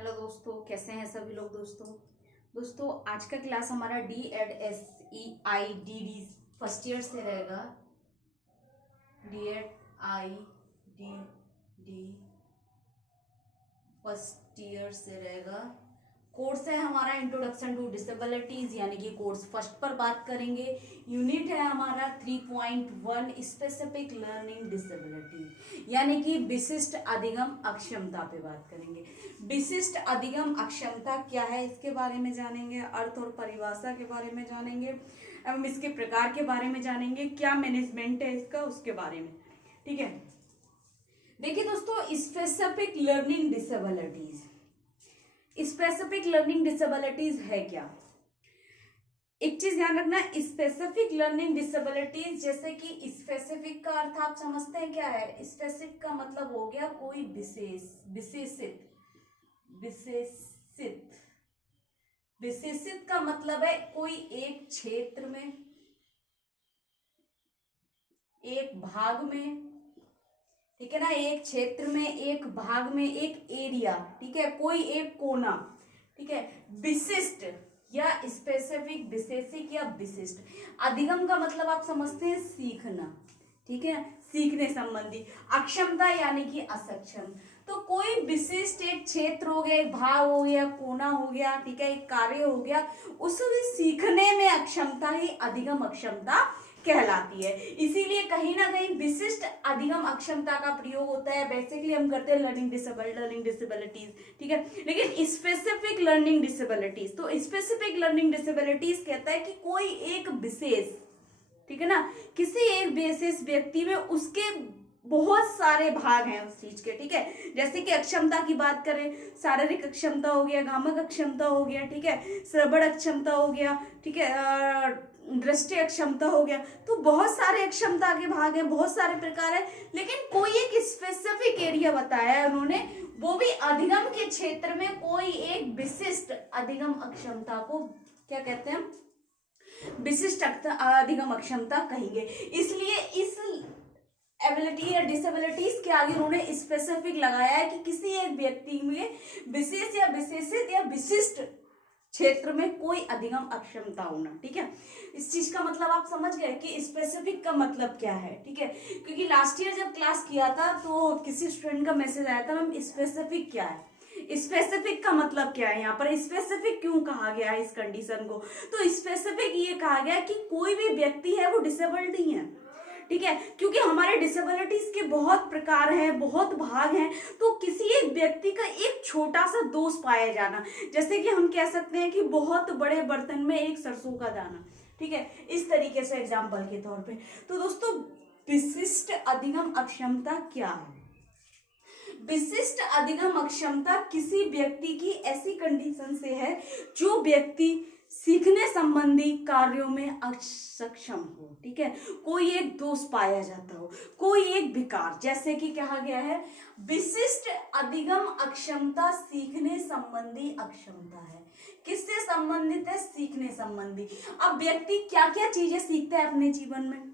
Hello दोस्तों, कैसे हैं सभी लोग। दोस्तों आज का क्लास हमारा DED फर्स्ट ईयर से रहेगा। DED फर्स्ट ईयर से रहेगा। कोर्स है हमारा इंट्रोडक्शन टू डिसेबिलिटीज, यानी कि कोर्स फर्स्ट पर बात करेंगे। यूनिट है हमारा 3.1 स्पेसिफिक लर्निंग डिसेबिलिटी, यानी कि विशिष्ट अधिगम अक्षमता पे बात करेंगे। विशिष्ट अधिगम अक्षमता क्या है, इसके बारे में जानेंगे। अर्थ और परिभाषा के बारे में जानेंगे एवं इसके प्रकार के बारे में जानेंगे। क्या मैनेजमेंट है इसका, उसके बारे में। ठीक है, देखिए दोस्तों, specific learning disabilities. Specific learning disabilities है क्या? एक चीज ध्यान रखना, स्पेसिफिक लर्निंग डिसेबिलिटीज, जैसे कि स्पेसिफिक का अर्थ आप समझते हैं क्या है। स्पेसिफिक का मतलब हो गया कोई विशेषित। विशेषित का मतलब है कोई एक क्षेत्र में, एक भाग में, ठीक है ना, एक क्षेत्र में, एक भाग में, एक एरिया, ठीक है, कोई एक कोना, ठीक है। विशिष्ट या स्पेसिफिक, विशेषिक या विशिष्ट। अधिगम का मतलब आप समझते हैं सीखना, ठीक है, सीखने संबंधी। अक्षमता यानी कि असक्षम। तो कोई विशिष्ट एक क्षेत्र हो गया, एक भाग हो गया, कोना हो गया, ठीक है, एक कार्य हो गया, उसमें सीखने में अक्षमता ही अधिगम अक्षमता कहलाती है। इसीलिए कहीं ना कहीं विशिष्ट अधिगम अक्षमता का प्रयोग होता है। बेसिकली हम करते हैं लर्निंग डिसेबिलिटीज, ठीक है। लेकिन स्पेसिफिक लर्निंग डिसेबिलिटीज, तो स्पेसिफिक लर्निंग डिसेबिलिटीज कहता है कि कोई एक विशेष, ठीक है ना, किसी एक विशेष व्यक्ति में उसके बहुत सारे भाग हैं उस चीज के, ठीक है। जैसे कि अक्षमता की बात करें, शारीरिक अक्षमता हो गया, गामक अक्षमता हो गया, ठीक है, श्रवण अक्षमता हो गया, ठीक है, दृष्टि अक्षमता हो गया। तो बहुत सारे अक्षमता के भाग हैं, बहुत सारे प्रकार है, लेकिन कोई एक स्पेसिफिक एरिया बताया है उन्होंने, वो भी अधिगम के क्षेत्र में कोई एक विशिष्ट अधिगम अक्षमता को क्या कहते हैं, विशिष्ट अधिगम अक्षमता कहेंगे। इसलिए इस एबिलिटी या डिसेबिलिटीज के आगे उन्होंने स्पेसिफिक लगाया है कि किसी एक व्यक्ति में विशेष या विशेषित या विशिष्ट क्षेत्र में कोई अधिगम अक्षमता होना, ठीक है। इस चीज का मतलब आप समझ गए कि स्पेसिफिक का मतलब क्या है, ठीक है। क्योंकि लास्ट ईयर जब क्लास किया था तो किसी स्टूडेंट का मैसेज आया था, मैम स्पेसिफिक क्या है, स्पेसिफिक का मतलब क्या है, यहाँ पर स्पेसिफिक क्यों कहा गया है इस कंडीशन को। तो स्पेसिफिक ये कहा गया कि कोई भी व्यक्ति है वो डिसेबल्ड नहीं है, ठीक है, क्योंकि हमारे डिसेबिलिटीज के बहुत प्रकार हैं, बहुत भाग हैं। तो किसी एक व्यक्ति का एक छोटा सा दोष पाया जाना, जैसे कि हम कह सकते हैं कि बहुत बड़े बर्तन में एक सरसों का दाना, ठीक है, इस तरीके से एग्जाम्पल के तौर पे। तो दोस्तों, विशिष्ट अधिगम अक्षमता क्या है? विशिष्ट अधिगम अक्षमता किसी व्यक्ति की ऐसी कंडीशन से है जो व्यक्ति सीखने संबंधी कार्यों में असक्षम हो, ठीक है, कोई एक दोष पाया जाता हो, कोई एक विकार, जैसे कि कहा गया है विशिष्ट अधिगम अक्षमता सीखने संबंधी अक्षमता है। किससे संबंधित है? सीखने संबंधी। अब व्यक्ति क्या क्या चीजें सीखता है अपने जीवन में,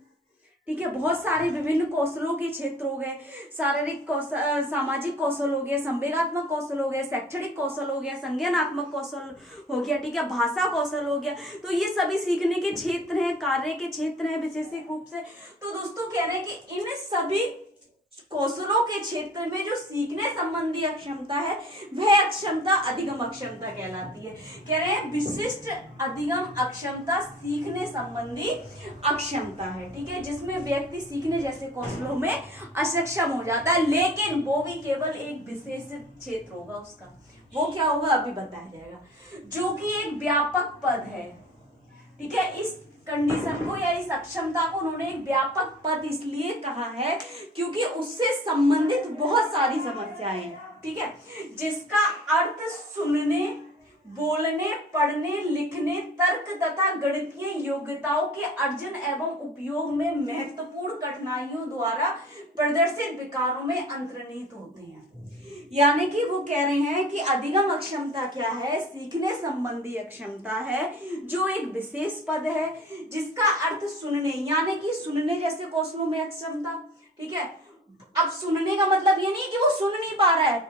ठीक है, बहुत सारे विभिन्न कौशलों के क्षेत्र हो गए, शारीरिक कौशल, सामाजिक कौशल हो गया, संवेगात्मक कौशल हो गया, शैक्षणिक कौशल हो गया, संज्ञानात्मक कौशल हो गया, ठीक है, भाषा कौशल हो गया। तो ये सभी सीखने के क्षेत्र हैं, कार्य के क्षेत्र हैं विशेषिक रूप से। तो दोस्तों कह रहे हैं कि इन सभी कौशलों के क्षेत्र में जो सीखने संबंधी अक्षमता है वह अक्षमता अधिगम अक्षमता कहलाती है। कह रहे हैं विशिष्ट अधिगम अक्षमता सीखने संबंधी अक्षमता है, ठीक है, जिसमें व्यक्ति सीखने जैसे कौशलों में असक्षम हो जाता है, लेकिन वो भी केवल एक विशेष क्षेत्र होगा उसका। वो क्या होगा अभी बताया जाएगा, जो कि एक व्यापक पद है, ठीक है। इस कंडीशन को या इस अक्षमता को उन्होंने एक व्यापक पद इसलिए कहा है क्योंकि उससे संबंधित बहुत सारी समस्याएं हैं, ठीक है, जिसका अर्थ सुनने, बोलने, पढ़ने, लिखने, तर्क तथा गणितीय योग्यताओं के अर्जन एवं उपयोग में महत्वपूर्ण कठिनाइयों द्वारा प्रदर्शित विकारों में अंतर्निहित होते हैं। यानी कि वो कह रहे हैं कि अधिगम अक्षमता क्या है? सीखने संबंधी अक्षमता है जो एक विशेष पद है, जिसका अर्थ सुनने, यानी कि सुनने जैसे कौशलों में अक्षमता, ठीक है। अब सुनने का मतलब ये नहीं कि वो सुन नहीं पा रहा है,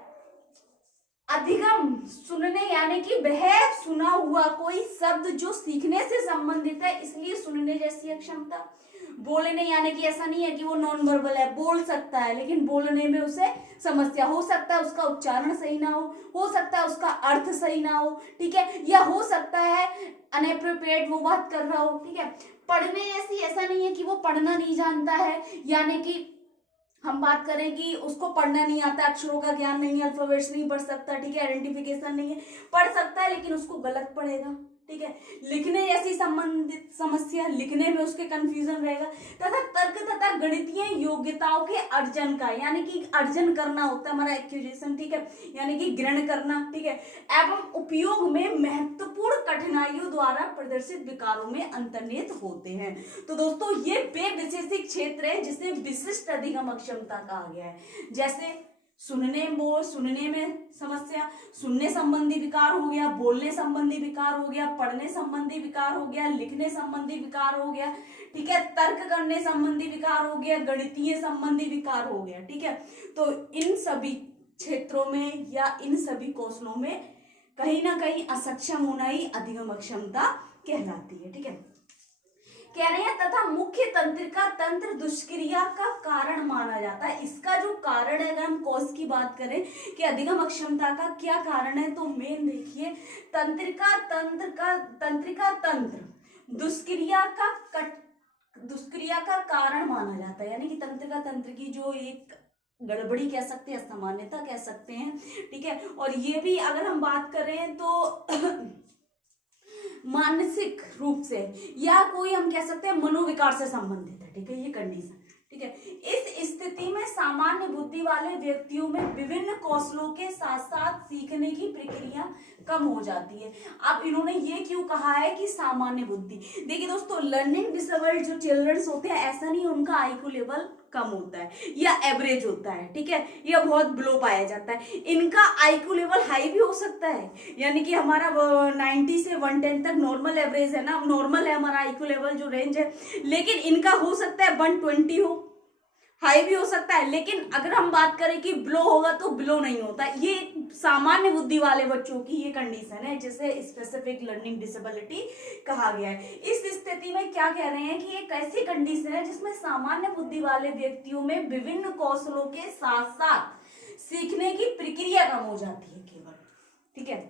अधिगम सुनने यानी कि वह सुना हुआ कोई शब्द जो सीखने से संबंधित है, इसलिए सुनने जैसी अक्षमता। बोलने यानी कि ऐसा नहीं है कि वो नॉन वर्बल है, बोल सकता है लेकिन बोलने में उसे समस्या हो सकता है, उसका उच्चारण सही ना हो सकता है उसका अर्थ सही ना हो, ठीक है, या हो सकता है अनएप्रोप्रिएट वो बात कर रहा हो, ठीक है। पढ़ने जैसी ऐसा नहीं है कि वो पढ़ना नहीं जानता है, यानी कि हम बात करें कि उसको पढ़ना नहीं आता, अक्षरों का ज्ञान नहीं है, अल्फाबेट्स नहीं पढ़ सकता, ठीक है, आइडेंटिफिकेशन नहीं है, पढ़ सकता है लेकिन उसको गलत पढ़ेगा, ठीक है। लिखने जैसी संबंधित समस्या, लिखने में उसके कंफ्यूजन रहेगा, तथा तर्क तथा गणितीय योग्यताओं के अर्जन का, यानी कि अर्जन करना होता है हमारा एक्यूजेशन, ठीक है, यानी कि ग्रहण करना, ठीक है, एवं उपयोग में महत्वपूर्ण कठिनाइयों द्वारा प्रदर्शित विकारों में अंतर्निहित होते हैं। तो दोस्तों ये वे विशेषिक क्षेत्र है जिसे विशिष्ट अधिगम अक्षमता कहा गया है। जैसे सुनने में समस्या, सुनने संबंधी विकार हो गया, बोलने संबंधी विकार हो गया, पढ़ने संबंधी विकार हो गया, लिखने संबंधी विकार हो गया, ठीक है, तर्क करने संबंधी विकार हो गया, गणितीय संबंधी विकार हो गया, ठीक है। तो इन सभी क्षेत्रों में या इन सभी कौशलों में कहीं ना कहीं असक्षम होना ही अधिगम अक्षमता कहलाती है, ठीक है। कह रहे हैं तथा मुख्य तंत्रिका तंत्र दुष्क्रिया का कारण माना जाता है। इसका जो कारण है, अगर हम कॉज की बात करें कि अधिगम अक्षमता का क्या कारण है, तो मेन देखिए तंत्रिका तंत्र दुष्क्रिया का कारण माना जाता है, यानी कि तंत्रिका तंत्र की जो एक गड़बड़ी कह सकते हैं, असामान्यता कह सकते हैं, ठीक है। और ये भी अगर हम बात करें तो मानसिक रूप से या कोई हम कह सकते हैं मनोविकार से संबंधित है, ठीक है, ये कंडीशन, ठीक है। इस स्थिति में सामान्य बुद्धि वाले व्यक्तियों में विभिन्न कौशलों के साथ साथ सीखने की प्रक्रिया कम हो जाती है। अब इन्होंने ये क्यों कहा है कि सामान्य बुद्धि, देखिए दोस्तों लर्निंग डिसेबल्ड जो चिल्ड्रंस होते हैं, ऐसा नहीं उनका आईक्यू लेवल कम होता है या एवरेज होता है, ठीक है, या बहुत बिलो पाया जाता है, इनका आईक्यू लेवल हाई भी हो सकता है, यानी कि हमारा 90 से 110 तक नॉर्मल एवरेज है ना, नॉर्मल है हमारा आईक्यू लेवल जो रेंज है, लेकिन इनका हो सकता है 120 हो, हाई भी हो सकता है, लेकिन अगर हम बात करें कि बिलो होगा तो बिलो नहीं होता। ये सामान्य बुद्धि वाले बच्चों की ये कंडीशन है जिसे स्पेसिफिक लर्निंग डिसेबिलिटी कहा गया है। इस स्थिति में क्या कह रहे हैं कि एक ऐसी कंडीशन है जिसमें सामान्य बुद्धि वाले व्यक्तियों में विभिन्न कौशलों के साथ साथ सीखने की प्रक्रिया कम हो जाती है केवल, ठीक है,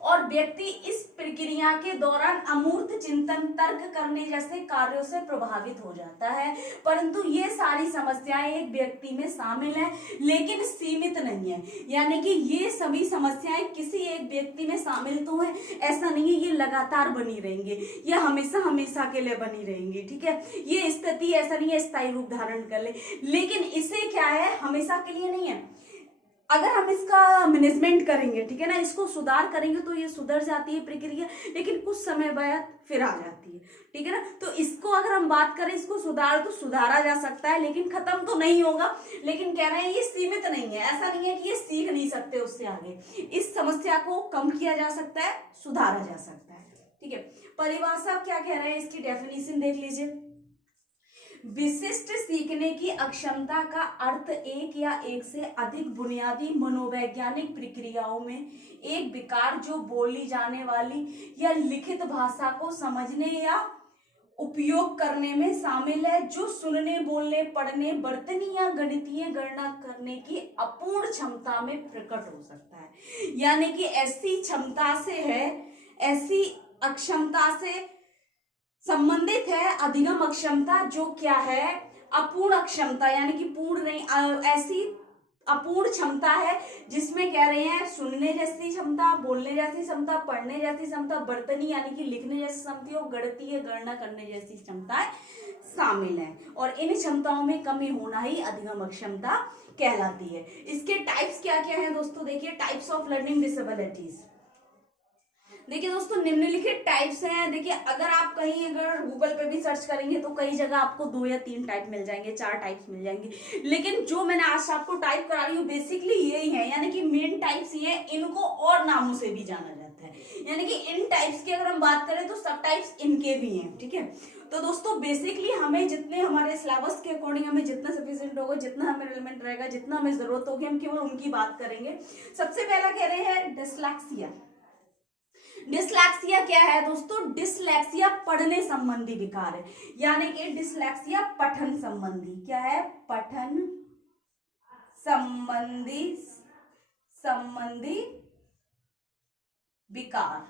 और व्यक्ति इस प्रक्रिया के दौरान अमूर्त चिंतन तर्क करने जैसे कार्यों से प्रभावित हो जाता है। परंतु ये सारी समस्याएं एक व्यक्ति में शामिल हैं लेकिन सीमित नहीं है, यानी कि ये सभी समस्याएं किसी एक व्यक्ति में शामिल तो है, ऐसा नहीं है ये लगातार बनी रहेंगे या हमेशा हमेशा के लिए बनी रहेंगी, ठीक है, ये स्थिति ऐसा नहीं है स्थायी रूप धारण कर ले, लेकिन इसे क्या है हमेशा के लिए नहीं है। अगर हम इसका मैनेजमेंट करेंगे, ठीक है ना, इसको सुधार करेंगे तो ये सुधर जाती है प्रक्रिया, लेकिन कुछ समय बाद फिर आ जाती है, ठीक है ना। तो इसको अगर हम बात करें, इसको सुधारा जा सकता है लेकिन खत्म तो नहीं होगा, लेकिन कह रहे हैं ये सीमित नहीं है, ऐसा नहीं है कि ये सीख नहीं सकते उससे आगे, इस समस्या को कम किया जा सकता है, सुधारा जा सकता है, ठीक है। परिभाषा क्या कह रहे हैं, इसकी डेफिनेशन देख लीजिए। विशिष्ट सीखने की अक्षमता का अर्थ एक या एक से अधिक बुनियादी मनोवैज्ञानिक प्रक्रियाओं में एक विकार जो बोली जाने वाली या लिखित भाषा को समझने या उपयोग करने में शामिल है, जो सुनने, बोलने, पढ़ने, बर्तनी या गणितीय गणना करने की अपूर्ण क्षमता में प्रकट हो सकता है। यानी कि ऐसी क्षमता से है, ऐसी अक्षमता से संबंधित है अधिगम अक्षमता, जो क्या है अपूर्ण अक्षमता, यानी कि पूर्ण नहीं, ऐसी अपूर्ण क्षमता है जिसमें कह रहे हैं सुनने जैसी क्षमता, बोलने जैसी क्षमता, पढ़ने जैसी क्षमता, बर्तनी यानी कि लिखने जैसी क्षमता और गणितीय गणना करने जैसी क्षमताएं शामिल है, और इन क्षमताओं में कमी होना ही अधिगम अक्षमता कहलाती है। इसके टाइप्स क्या क्या है दोस्तों, देखिए टाइप्स ऑफ लर्निंग डिसेबिलिटीज। देखिए दोस्तों, निम्नलिखित टाइप्स हैं। देखिए अगर आप कहीं अगर गूगल पे भी सर्च करेंगे तो कई जगह आपको 2 या 3 टाइप मिल जाएंगे, 4 टाइप्स मिल जाएंगे, लेकिन जो मैंने आज आपको टाइप करा रही हूँ बेसिकली यही है, यानी कि मेन टाइप्स ये हैं। इनको और नामों से भी जाना जाता है, यानी कि इन टाइप्स की अगर हम बात करें तो सब टाइप्स इनके भी हैं, ठीक है। तो दोस्तों बेसिकली हमें जितने हमारे सिलेबस के अकॉर्डिंग हमें जितना सफिशिएंट होगा, जितना हमें रिलेवेंट रहेगा, जितना हमें जरूरत होगी, हम केवल उनकी बात करेंगे। सबसे पहला कह रहे हैं डिसलेक्सिया। डिसलेक्सिया क्या है दोस्तों? डिसलेक्सिया पढ़ने संबंधी विकार है, यानी कि डिसलेक्सिया पठन संबंधी क्या है? पठन संबंधी संबंधी विकार।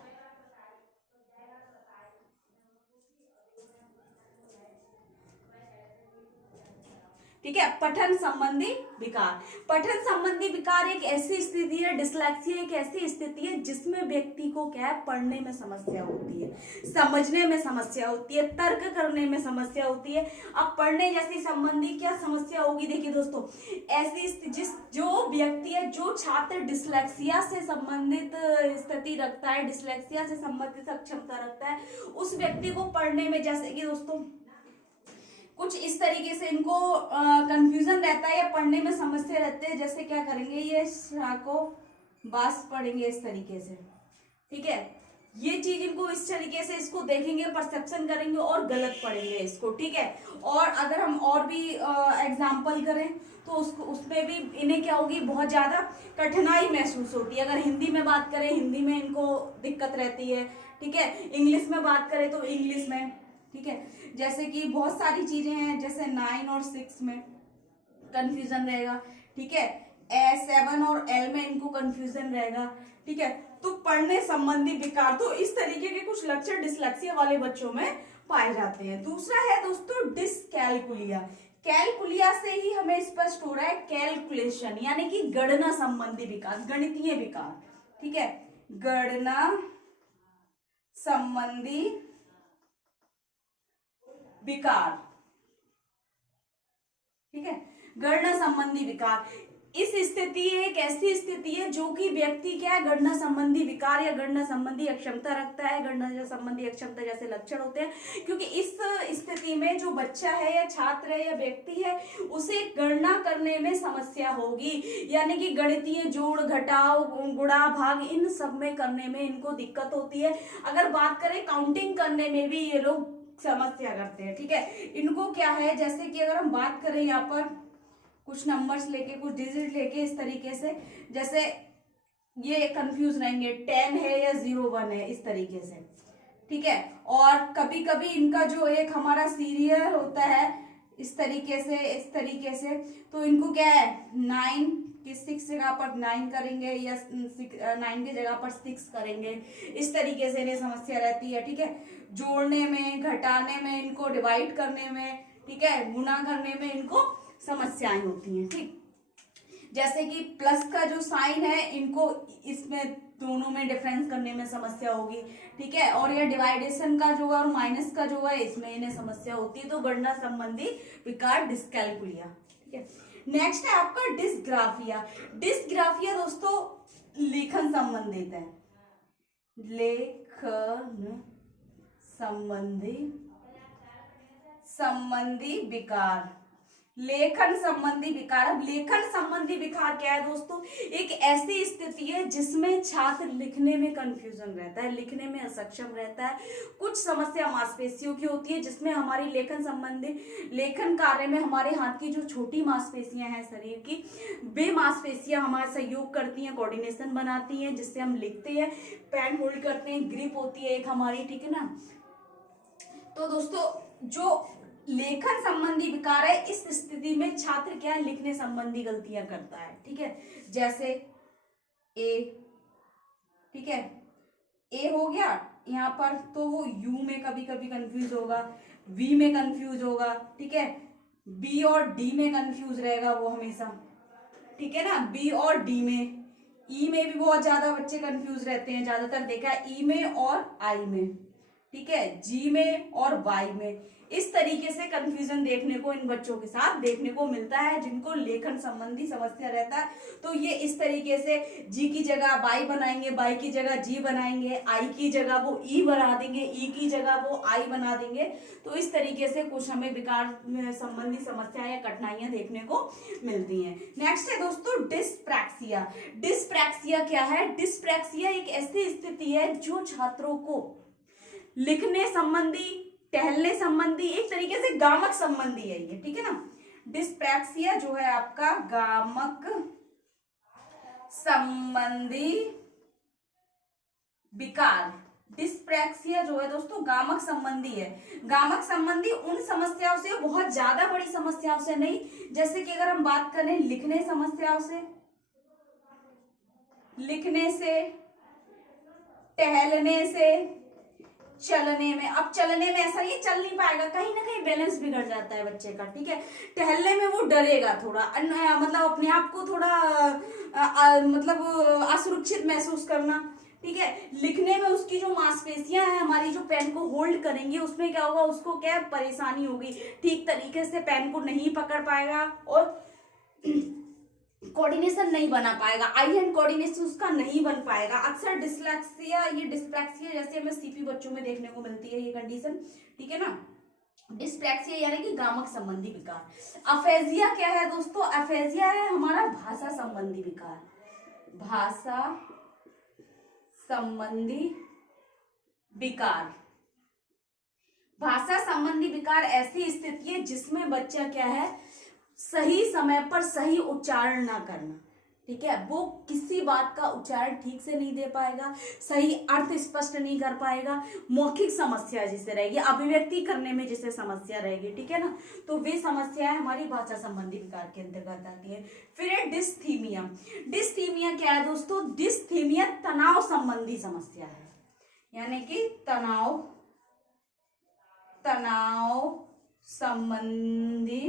ठीक है, पठन संबंधी विकार। पठन संबंधी विकार एक ऐसी स्थिति है, डिसलेक्सिया एक ऐसी स्थिति है जिसमें व्यक्ति को क्या है? पढ़ने में समस्या होती है, समझने में समस्या होती है, तर्क करने में समस्या होती है। अब पढ़ने जैसी संबंधी क्या समस्या होगी? देखिए दोस्तों, ऐसी जो व्यक्ति है, जो छात्र डिसलेक्सिया से संबंधित स्थिति रखता है, डिसलेक्सिया से संबंधित अक्षमता रखता है, उस व्यक्ति को पढ़ने में, जैसे कि दोस्तों कुछ इस तरीके से इनको कंफ्यूजन रहता है या पढ़ने में समस्या रहते हैं। जैसे क्या करेंगे, ये को बास पढ़ेंगे इस तरीके से, ठीक है। ये चीज इनको इस तरीके से इसको देखेंगे, परसेप्शन करेंगे और गलत पढ़ेंगे इसको, ठीक है। और अगर हम और भी एग्जाम्पल करें तो उसको उसमें भी इन्हें क्या होगी? बहुत ज्यादा कठिनाई महसूस होती है। अगर हिंदी में बात करें, हिंदी में इनको दिक्कत रहती है, ठीक है। इंग्लिश में बात करें तो इंग्लिश में, ठीक है। जैसे कि बहुत सारी चीजें हैं, जैसे 9 और 6 में कंफ्यूजन रहेगा, ठीक है। 7 और L में इनको कंफ्यूजन रहेगा, ठीक है। तो पढ़ने संबंधी विकार, तो इस तरीके के कुछ लक्षण डिसलेक्सिया वाले बच्चों में पाए जाते हैं। दूसरा है दोस्तों डिसकैलकुलिया। कैलकुलिया से ही हमें स्पष्ट हो रहा है कैलकुलेशन, यानी कि गणना संबंधी विकार, गणितीय विकार, ठीक है। गणना संबंधी विकार, ठीक है। गणना संबंधी विकार इस स्थिति एक ऐसी स्थिति है जो कि व्यक्ति क्या है? गणना संबंधी विकार या गणना संबंधी अक्षमता रखता है। गणना संबंधी अक्षमता जैसे लक्षण होते हैं, क्योंकि इस स्थिति में जो बच्चा है या छात्र है या व्यक्ति है, उसे गणना करने में समस्या होगी, यानी कि गणितीय जोड़ घटाव गुणा भाग इन सब में करने में इनको दिक्कत होती है। अगर बात करें काउंटिंग करने में भी ये लोग समस्या करते हैं, ठीक है। इनको क्या है, जैसे कि अगर हम बात करें यहाँ पर कुछ नंबर्स लेके, कुछ डिजिट लेके इस तरीके से, जैसे ये कंफ्यूज रहेंगे 10 है या 01 है, इस तरीके से, ठीक है। और कभी कभी इनका जो एक हमारा सीरियल होता है इस तरीके से, तो इनको क्या है 9 की 6 जगह पर 9 करेंगे या 9 की जगह पर 6 करेंगे, इस तरीके से इन्हें समस्या रहती है, ठीक है। जोड़ने में, घटाने में, इनको डिवाइड करने में, ठीक है, गुणा करने में इनको समस्याएं होती हैं, ठीक। जैसे कि प्लस का जो साइन है, इनको इसमें दोनों में डिफरेंस करने में समस्या होगी, ठीक है। और ये डिवाइडेशन का जो है और माइनस का जो है, इसमें इन्हें समस्या होती है। तो गणना संबंधी विकार डिसकैलकुलिया, ठीक है। नेक्स्ट है आपका डिसग्राफिया। डिसग्राफिया दोस्तों लेखन संबंधित है, लेखन संबंधी विकार, लेखन संबंधी विकार। अब लेखन संबंधी विकार क्या है दोस्तों? एक ऐसी स्थिति है जिसमें छात्र लिखने में कंफ्यूजन रहता है, लिखने में असक्षम रहता है। कुछ समस्या मांसपेशियों की होती है, जिसमें हमारी लेखन संबंधी लेखन कार्य में हमारे हाथ की जो छोटी मांसपेशियां हैं शरीर की, वे मांसपेशियां हमारा सहयोग करती हैं, कोऑर्डिनेशन बनाती हैं, जिससे हम लिखते हैं। पेन होल्ड करते हैं, ग्रिप होती है एक हमारी, ठीक है ना। तो दोस्तों जो लेखन संबंधी विकार है, इस स्थिति में छात्र क्या है? लिखने संबंधी गलतियां करता है, ठीक है। जैसे ए, ठीक है, ए हो गया यहाँ पर, तो वो यू में कभी कभी कंफ्यूज होगा, वी में कंफ्यूज होगा, ठीक है। बी और डी में कंफ्यूज रहेगा वो हमेशा, ठीक है ना। बी और डी में, ई में भी बहुत ज्यादा बच्चे कंफ्यूज रहते हैं, ज्यादातर देखा है ई में और आई में, ठीक है, जी में और वाई में। इस तरीके से कंफ्यूजन देखने को इन बच्चों के साथ देखने को मिलता है जिनको लेखन संबंधी समस्या रहता है। तो ये इस तरीके से जी की जगह बाई बनाएंगे, बाई की जगह जी बनाएंगे, आई की जगह वो ई बना देंगे, ई की जगह वो आई बना देंगे। तो इस तरीके से कुछ हमें विकार संबंधी समस्या या कठिनाइयां देखने को मिलती हैं। नेक्स्ट है दोस्तों डिस्प्रैक्सिया। डिस्प्रैक्सिया क्या है? डिस्प्रैक्सिया एक ऐसी स्थिति है जो छात्रों को लिखने संबंधी, टहलने संबंधी, एक तरीके से गामक संबंधी है ये, ठीक है ना। डिस्प्रैक्सिया जो है आपका गामक संबंधी विकार। डिस्प्रैक्सिया जो है दोस्तों गामक संबंधी है। गामक संबंधी उन समस्याओं से, बहुत ज्यादा बड़ी समस्याओं से नहीं, जैसे कि अगर हम बात करें लिखने समस्याओं से, लिखने से, टहलने से, चलने में। अब चलने में ऐसा नहीं, चल नहीं पाएगा, कहीं ना कहीं बैलेंस बिगड़ जाता है बच्चे का, ठीक है। टहलने में वो डरेगा थोड़ा, मतलब अपने आप को थोड़ा मतलब असुरक्षित महसूस करना, ठीक है। लिखने में उसकी जो मांसपेशियां हैं हमारी, जो पेन को होल्ड करेंगी, उसमें क्या होगा, उसको क्या परेशानी होगी, ठीक तरीके से पेन को नहीं पकड़ पाएगा और कोऑर्डिनेशन नहीं बना पाएगा, आई हैंड कोऑर्डिनेशन उसका नहीं बन पाएगा। अक्सर डिस्लेक्सिया, ये डिस्प्रैक्सिया जैसे हमें सीपी बच्चों में देखने को मिलती है ये कंडीशन, ठीक है ना। डिस्प्रैक्सिया यानी कि गामक संबंधी विकार। अफेजिया क्या है दोस्तों? अफेजिया है हमारा भाषा संबंधी विकार। भाषा संबंधी विकार। भाषा संबंधी विकार ऐसी स्थिति है जिसमें बच्चा क्या है, सही समय पर सही उच्चारण ना करना, ठीक है। वो किसी बात का उच्चारण ठीक से नहीं दे पाएगा, सही अर्थ स्पष्ट नहीं कर पाएगा, मौखिक समस्या जिसे रहेगी, अभिव्यक्ति करने में जिसे समस्या रहेगी, ठीक है ना। तो वे समस्याएं हमारी भाषा संबंधी विकार के अंतर्गत आती है। फिर है डिस्थीमिया। डिस्थीमिया क्या है दोस्तों? डिस्थीमिया तनाव संबंधी समस्या है, यानी कि तनाव संबंधी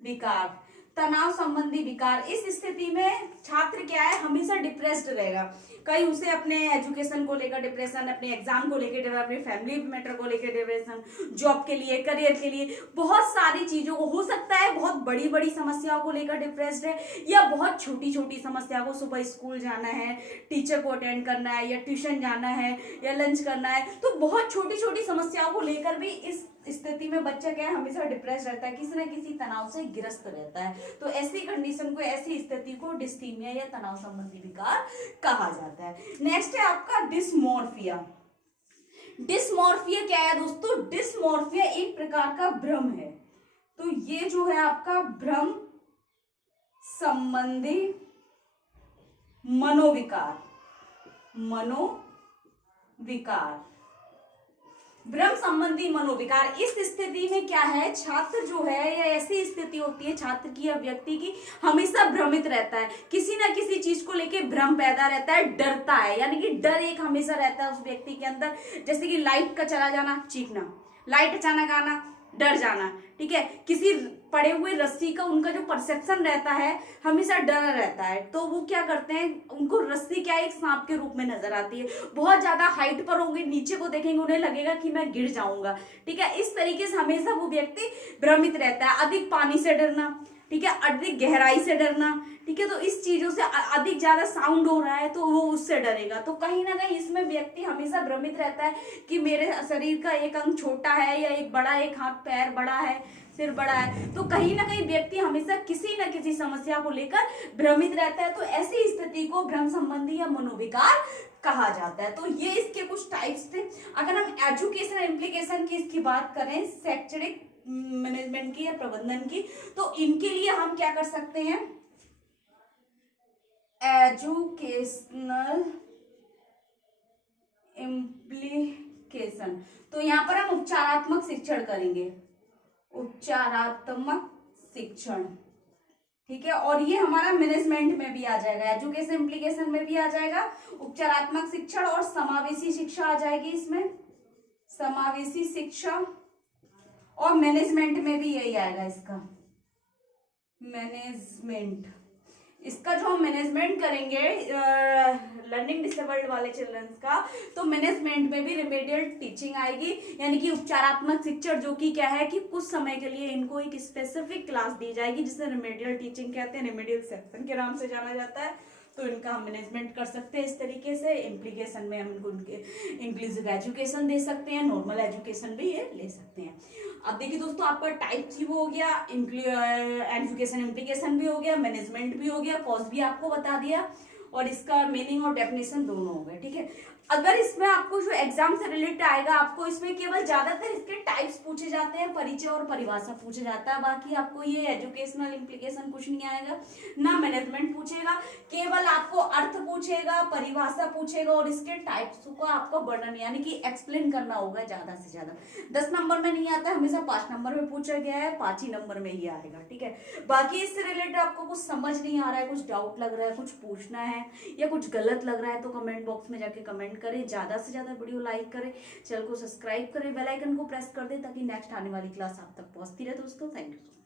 विकार। तनाव संबंधी विकार, इस स्थिति में छात्र क्या है, हमेशा डिप्रेस्ड रहेगा। कहीं उसे अपने एजुकेशन को लेकर डिप्रेशन, अपने एग्जाम को लेकर, अपने फैमिली मैटर को लेकर डिप्रेशन, जॉब के लिए, करियर के लिए, बहुत सारी चीजों को, हो सकता है बहुत बड़ी बड़ी समस्याओं को लेकर डिप्रेस्ड है, या बहुत छोटी छोटी समस्या को, सुबह स्कूल जाना है, टीचर को अटेंड करना है, या ट्यूशन जाना है, या लंच करना है, तो बहुत छोटी छोटी समस्याओं को लेकर भी इस स्थिति में बच्चा क्या है, हमेशा डिप्रेस रहता है, किसी न किसी तनाव से ग्रस्त रहता है। तो ऐसी कंडीशन को, ऐसी स्थिति को डिस्थीमिया या तनाव संबंधी विकार कहा जाता है। नेक्स्ट है आपका डिस्मोर्फिया। डिस्मोर्फिया क्या है दोस्तों? डिस्मोर्फिया एक प्रकार का भ्रम है। तो ये जो है आपका भ्रम संबंधी मनोविकार। भ्रम संबंधी मनोविकार, इस स्थिति में क्या है, छात्र जो है, या ऐसी स्थिति होती है छात्र की या व्यक्ति की, हमेशा भ्रमित रहता है, किसी ना किसी चीज को लेके भ्रम पैदा रहता है, डरता है, यानी कि डर एक हमेशा रहता है उस व्यक्ति के अंदर। जैसे कि लाइट का चला जाना, चीखना, लाइट अचानक आना, डर जाना, ठीक है। किसी पड़े हुए रस्सी का उनका जो परसेप्शन रहता है, हमेशा डर रहता है, तो वो क्या करते हैं, उनको रस्सी क्या एक सांप के रूप में नजर आती है। बहुत ज्यादा हाइट पर होंगे, नीचे को देखेंगे, उन्हें लगेगा कि मैं गिर जाऊंगा, ठीक है। इस तरीके से हमेशा वो व्यक्ति भ्रमित रहता है। अधिक पानी से डरना, ठीक है, अधिक गहराई से डरना, ठीक है। तो इस चीजों से, अधिक ज्यादा साउंड हो रहा है तो वो उससे डरेगा। तो कहीं ना कहीं इसमें व्यक्ति हमेशा भ्रमित रहता है कि मेरे शरीर का एक अंग छोटा है, या एक बड़ा, एक हाथ पैर बड़ा है, सिर बड़ा है। तो कहीं ना कहीं व्यक्ति हमेशा किसी न किसी समस्या को लेकर भ्रमित रहता है। तो ऐसी स्थिति को भ्रम संबंधी या मनोविकार कहा जाता है। तो ये इसके कुछ टाइप्स थे। अगर हम एजुकेशन इम्प्लीकेशन की इसकी बात करें, शैक्षणिक मैनेजमेंट की या प्रबंधन की, तो इनके लिए हम क्या कर सकते हैं, एजुकेशनल इम्प्लीकेशन। तो यहाँ पर हम उपचारात्मक शिक्षण करेंगे, उपचारात्मक शिक्षण, ठीक है। और ये हमारा मैनेजमेंट में भी आ जाएगा, एजुकेशन इम्प्लीकेशन में भी आ जाएगा, उपचारात्मक शिक्षण और समावेशी शिक्षा आ जाएगी इसमें, समावेशी शिक्षा। और मैनेजमेंट में भी यही आएगा इसका, मैनेजमेंट। इसका जो हम मैनेजमेंट करेंगे लर्निंग डिसेबल्ड वाले चिल्ड्रंस का, तो मैनेजमेंट में भी रिमेडियल टीचिंग आएगी, यानी कि उपचारात्मक शिक्षण, जो कि क्या है कि कुछ समय के लिए इनको एक स्पेसिफिक क्लास दी जाएगी जिसे रिमेडियल टीचिंग कहते हैं, रिमेडियल सेक्शन के नाम से जाना जाता है। तो इनका हम मैनेजमेंट कर सकते हैं इस तरीके से। इम्प्लीकेशन में हम इनको इंक्लूसिव एजुकेशन दे सकते हैं, नॉर्मल एजुकेशन भी ये ले सकते हैं। अब देखिए दोस्तों, आपका टाइप सी वो हो गया, एजुकेशन इम्प्लीकेशन भी हो गया, मैनेजमेंट भी हो गया, कॉज भी आपको बता दिया, और इसका मीनिंग और डेफिनेशन दोनों हो गए। ठीक है, अगर इसमें आपको जो एग्जाम से रिलेटेड आएगा, आपको इसमें केवल ज्यादातर इसके टाइप्स पूछे जाते हैं, परिचय और परिभाषा पूछे जाता है, बाकी आपको ये एजुकेशनल इम्प्लीकेशन कुछ नहीं आएगा, ना मैनेजमेंट पूछेगा, केवल आपको अर्थ पूछेगा, परिभाषा पूछेगा, और इसके टाइप्स को आपको वर्णन यानी कि एक्सप्लेन करना होगा ज्यादा से ज्यादा। 10 नंबर में नहीं आता है, हमेशा 5 नंबर में पूछा गया है, 5 ही नंबर में ही आएगा। ठीक है, बाकी इससे रिलेटेड आपको कुछ समझ नहीं आ रहा है, कुछ डाउट लग रहा है, कुछ पूछना है या कुछ गलत लग रहा है, तो कमेंट बॉक्स में जाके कमेंट करें, ज्यादा से ज्यादा वीडियो लाइक करें, चैनल को सब्सक्राइब करें, बेल आइकन को प्रेस कर दें ताकि नेक्स्ट आने वाली क्लास आप तक पहुंचती रहे। दोस्तों थैंक यू।